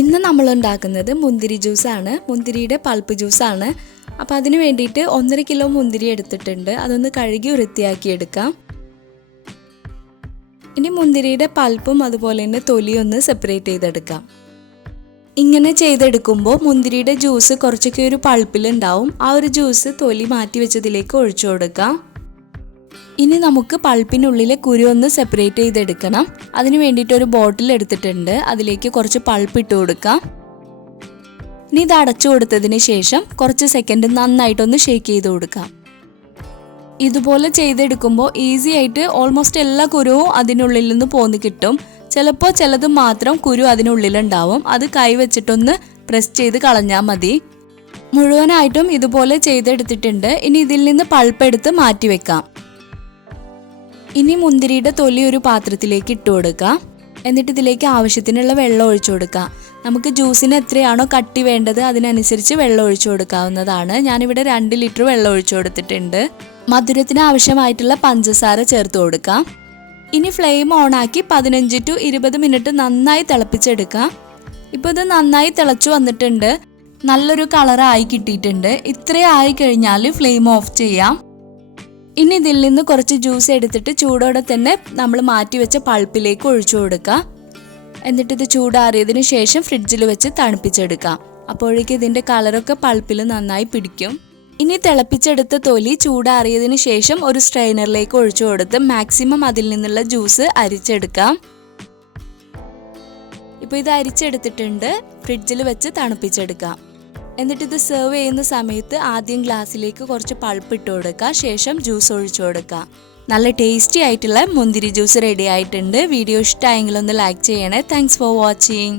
ഇന്ന് നമ്മൾ ഉണ്ടാക്കുന്നത് മുന്തിരി ജ്യൂസാണ്. മുന്തിരിയുടെ പൾപ്പ് ജ്യൂസാണ്. അപ്പോൾ അതിന് വേണ്ടിയിട്ട് 1.5 കിലോ മുന്തിരി എടുത്തിട്ടുണ്ട്. അതൊന്ന് കഴുകി വൃത്തിയാക്കി എടുക്കാം. ഇനി മുന്തിരിയുടെ പൾപ്പും അതുപോലെ തന്നെ തൊലിയൊന്ന് സെപ്പറേറ്റ് ചെയ്തെടുക്കാം. ഇങ്ങനെ ചെയ്തെടുക്കുമ്പോൾ മുന്തിരിയുടെ ജ്യൂസ് കുറച്ചൊക്കെ ഒരു പൾപ്പിലുണ്ടാവും. ആ ഒരു ജ്യൂസ് തൊലി മാറ്റി വെച്ചതിലേക്ക് ഒഴിച്ചു കൊടുക്കാം. ഇനി നമുക്ക് പൾപ്പിനുള്ളിലെ കുരു ഒന്ന് സെപ്പറേറ്റ് ചെയ്തെടുക്കണം. അതിന് വേണ്ടിയിട്ട് ഒരു ബോട്ടിൽ എടുത്തിട്ടുണ്ട്. അതിലേക്ക് കുറച്ച് പൾപ്പ് ഇട്ട് കൊടുക്കാം. ഇനി ഇത് അടച്ചു കൊടുത്തതിന് ശേഷം കുറച്ച് സെക്കൻഡ് നന്നായിട്ടൊന്ന് ഷേക്ക് ചെയ്ത് കൊടുക്കാം. ഇതുപോലെ ചെയ്തെടുക്കുമ്പോൾ ഈസി ആയിട്ട് ഓൾമോസ്റ്റ് എല്ലാ കുരുവും അതിനുള്ളിൽ നിന്ന് പോന്ന് കിട്ടും. ചിലപ്പോൾ ചിലത് മാത്രം കുരു അതിനുള്ളിലുണ്ടാവും. അത് കൈ വെച്ചിട്ടൊന്ന് പ്രസ് ചെയ്ത് കളഞ്ഞാൽ മതി. മുഴുവനായിട്ടും ഇതുപോലെ ചെയ്തെടുത്തിട്ടുണ്ട്. ഇനി ഇതിൽ നിന്ന് പൾപ്പ് എടുത്ത് മാറ്റി വെക്കാം. ഇനി മുന്തിരിയുടെ തൊലി ഒരു പാത്രത്തിലേക്ക് ഇട്ട് കൊടുക്കാം. എന്നിട്ട് ഇതിലേക്ക് ആവശ്യത്തിനുള്ള വെള്ളം ഒഴിച്ചു കൊടുക്കാം. നമുക്ക് ജ്യൂസിന് എത്രയാണോ കട്ടി വേണ്ടത് അതിനനുസരിച്ച് വെള്ളം ഒഴിച്ചു കൊടുക്കാവുന്നതാണ്. ഞാനിവിടെ 2 ലിറ്റർ വെള്ളം ഒഴിച്ചു കൊടുത്തിട്ടുണ്ട്. മധുരത്തിന് ആവശ്യമായിട്ടുള്ള പഞ്ചസാര ചേർത്ത് കൊടുക്കാം. ഇനി ഫ്ലെയിം ഓണാക്കി 15 to 20 മിനിറ്റ് നന്നായി തിളപ്പിച്ചെടുക്കാം. ഇപ്പോൾ ഇത് നന്നായി തിളച്ചു വന്നിട്ടുണ്ട്. നല്ലൊരു കളറായി കിട്ടിയിട്ടുണ്ട്. ഇത്രയായി കഴിഞ്ഞാൽ ഫ്ലെയിം ഓഫ് ചെയ്യാം. ഇനി ഇതിൽ നിന്ന് കുറച്ച് ജ്യൂസ് എടുത്തിട്ട് ചൂടോടെ തന്നെ നമ്മൾ മാറ്റി വെച്ച പൾപ്പിലേക്ക് ഒഴിച്ചു കൊടുക്കുക. എന്നിട്ട് ഇത് ചൂടാറിയതിന് ശേഷം ഫ്രിഡ്ജിൽ വെച്ച് തണുപ്പിച്ചെടുക്കാം. അപ്പോഴേക്കും ഇതിൻ്റെ കളറൊക്കെ പൾപ്പിൽ നന്നായി പിടിക്കും. ഇനി തിളപ്പിച്ചെടുത്ത തൊലി ചൂടാറിയതിന് ശേഷം ഒരു സ്ട്രെയിനറിലേക്ക് ഒഴിച്ചു കൊടുത്ത് മാക്സിമം അതിൽ നിന്നുള്ള ജ്യൂസ് അരിച്ചെടുക്കാം. ഇപ്പോൾ ഇത് അരിച്ചെടുത്തിട്ടുണ്ട്. ഫ്രിഡ്ജിൽ വെച്ച് തണുപ്പിച്ചെടുക്കാം. എന്നിട്ട് ഇത് സെർവ് ചെയ്യുന്ന സമയത്ത് ആദ്യം ഗ്ലാസ്സിലേക്ക് കുറച്ച് പൾപ്പ് ഇട്ട് കൊടുക്കുക. ശേഷം ജ്യൂസ് ഒഴിച്ചു കൊടുക്കുക. നല്ല ടേസ്റ്റി ആയിട്ടുള്ള മുന്തിരി ജ്യൂസ് റെഡി ആയിട്ടുണ്ട്. വീഡിയോ ഇഷ്ടമായെങ്കിൽ ഒന്ന് ലൈക്ക് ചെയ്യണേ. Thanks for watching.